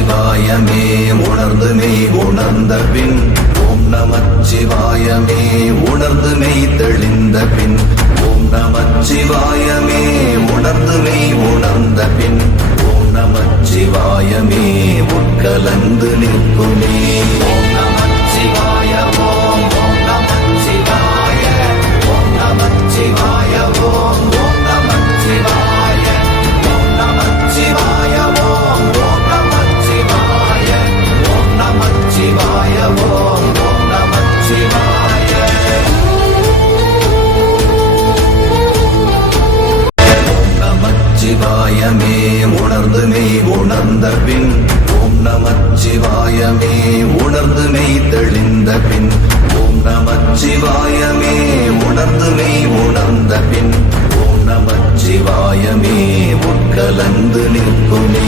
நமச்சிவாயமே உணர்ந்து மெய் உணர்ந்த பின் ஓம் நமச்சிவாயமே உணர்ந்து மெய் தெளிந்த பின் ஓம் நமச்சிவாயமே உணர்ந்து மெய் உணர்ந்த பின் ஓம் நமச்சிவாயமே உட்கலந்து நிற்குமே. ஓம் நமச்சிவாய ஓம் ஓம் நமச்சிவாய ஓம் நமச்சிவாய ஓம் ஓம் நமச்சிவாய ஓம் நமச்சிவாய ஓம் ஓம் நமச்சிவாய ஓம் நமச்சிவாய ஓம் ஓம் நமச்சிவாய. ஓம் நமச்சிவாயமே உணர்ந்து மெய் உணர்ந்த பின் ஓம் நமச்சிவாயமே உணர்ந்து மெய் தெளிந்த பின் ஓம் நமச்சிவாயமே உணர்ந்து மெய் உணர்ந்த பின் ஓம் நமச்சிவாயமே உட்கலந்து நிற்குமே.